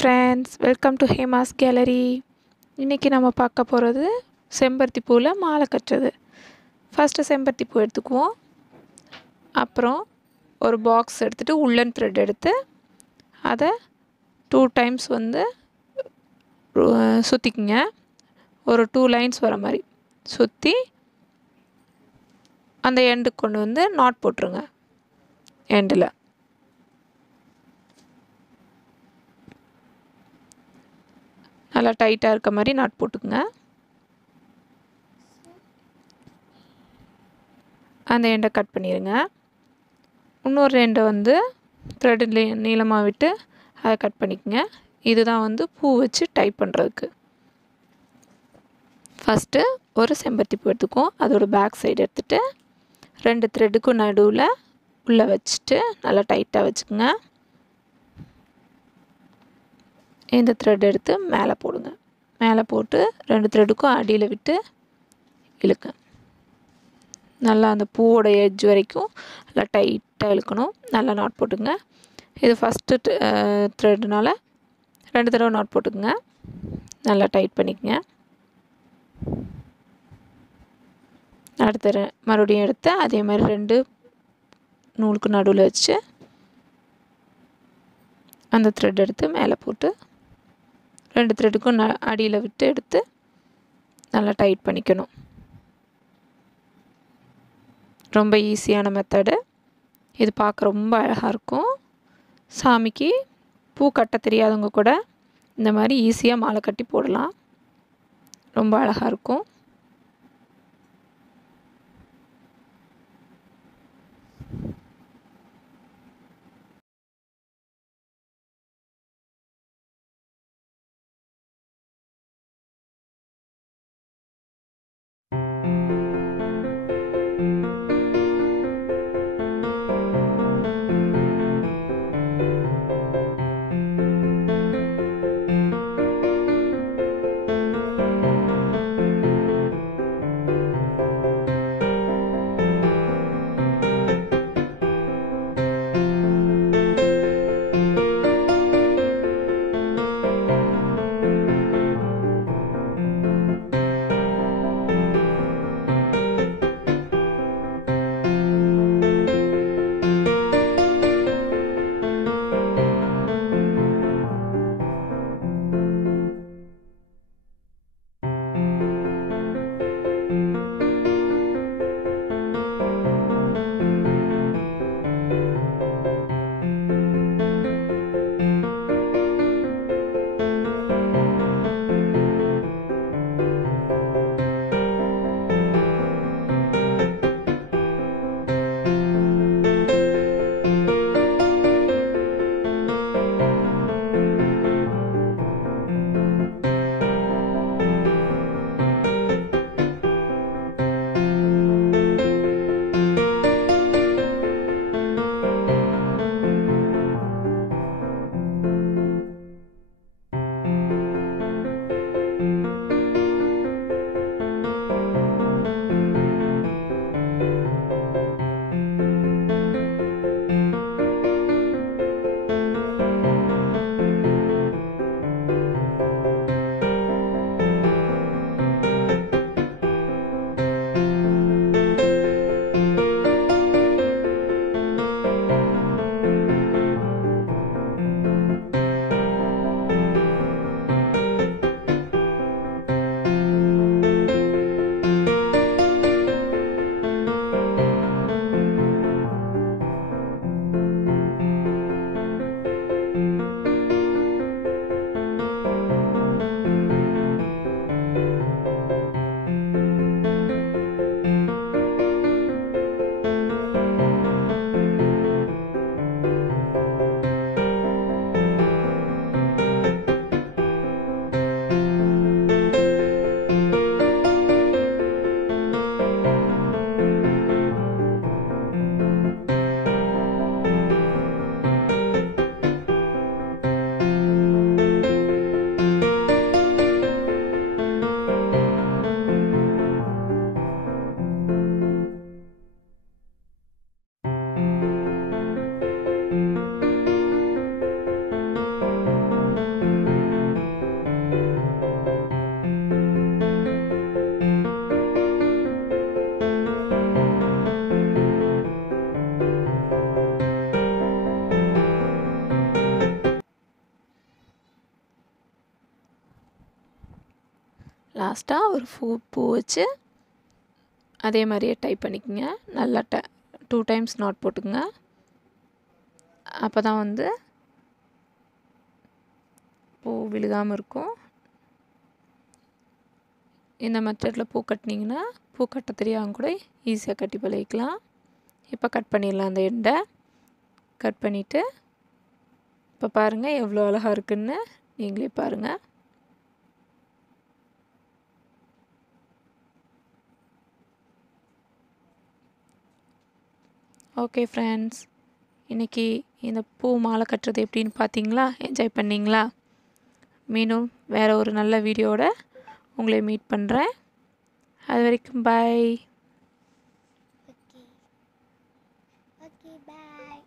Friends, welcome to Hema's gallery. இன்றைக்கி நம்ம பார்க்க போகிறது செம்பருத்தி பூவில் மாலை கட்டுறது. ஃபஸ்ட்டு செம்பருத்தி பூ எடுத்துக்குவோம். அப்புறம் ஒரு பாக்ஸ் எடுத்துகிட்டு உள்ளன் த்ரெட் எடுத்து அதை 2 டைம்ஸ் சுற்றிக்குங்க. ஒரு 2 லைன்ஸ் வர மாதிரி சுற்றி அந்த எண்டுக்கு கொண்டு நாட் போட்டுருங்க. எண்டில் நல்லா டைட்டாக இருக்க மாதிரி நாட் போட்டுக்குங்க. அந்த எண்டை கட் பண்ணிடுங்க. இன்னொரு எண்டை த்ரெட் நீளமாக விட்டு அதை கட் பண்ணிக்கோங்க. இதுதான் பூ வச்சு டைப் பண்ணுறதுக்கு. ஃபஸ்ட்டு ஒரு செம்பருத்தி பூ எடுத்துக்குவோம். அதோட பேக் சைடு எடுத்துகிட்டு 2 த்ரெட்டுக்கும் நடுவில் உள்ளே வச்சுட்டு நல்லா டைட்டாக வச்சுக்கோங்க. இந்த த்ரெட் எடுத்து மேலே போடுங்க. மேலே போட்டு 2 த்ரெட்டுக்கும் அடியில் விட்டு இழுக்க. நல்லா அந்த பூவோட எட்ஜ் வரைக்கும் நல்லா டைட்டாக இழுக்கணும். நல்லா நாட் போட்டுங்க. இது ஃபஸ்ட்டு த்ரெட்னால 2 தடவை நாட் போட்டுக்குங்க. நல்லா டைட் பண்ணிக்கங்க. அடுத்த மறுபடியும் எடுத்து அதே மாதிரி 2 நூலுக்கு நடுவில் வச்சு அந்த த்ரெட் எடுத்து மேலே போட்டு 2 த்ரெட்டுக்கும் அடியில் விட்டு எடுத்து நல்லா டைட் பண்ணிக்கணும். ரொம்ப ஈஸியான மெத்தடு. இது பார்க்க ரொம்ப அழகாக இருக்கும். சாமிக்கு பூ கட்ட தெரியாதவங்க கூட இந்த மாதிரி ஈஸியாக மாலை கட்டி போடலாம். ரொம்ப அழகாக இருக்கும். லாஸ்ட்டாக ஒரு பூ வச்சு அதே மாதிரியே டைப் பண்ணிக்கோங்க. நல்லா 2 டைம்ஸ் நாட் போட்டுக்குங்க. அப்போ தான் வந்து பூ விழுகாமல் இருக்கும். இந்த மெத்தடில் பூ கட்டினீங்கன்னா பூ கட்ட தெரியாமல் கூட ஈஸியாக கட்டி பழகிக்கலாம். இப்போ கட் பண்ணிடலாம். அந்த எண்டை கட் பண்ணிவிட்டு இப்போ பாருங்கள் எவ்வளோ அழகாக இருக்குன்னு நீங்களே பாருங்கள். ஓகே ஃப்ரெண்ட்ஸ், இன்றைக்கி இந்த பூ மாலை கட்டுறது எப்படின்னு பார்த்தீங்களா? என்ஜாய் பண்ணிங்களா? மீண்டும் வேறு ஒரு நல்ல வீடியோவோட உங்களை மீட் பண்ணுறேன். அது வரைக்கும் பாய். Okay. Okay, bye.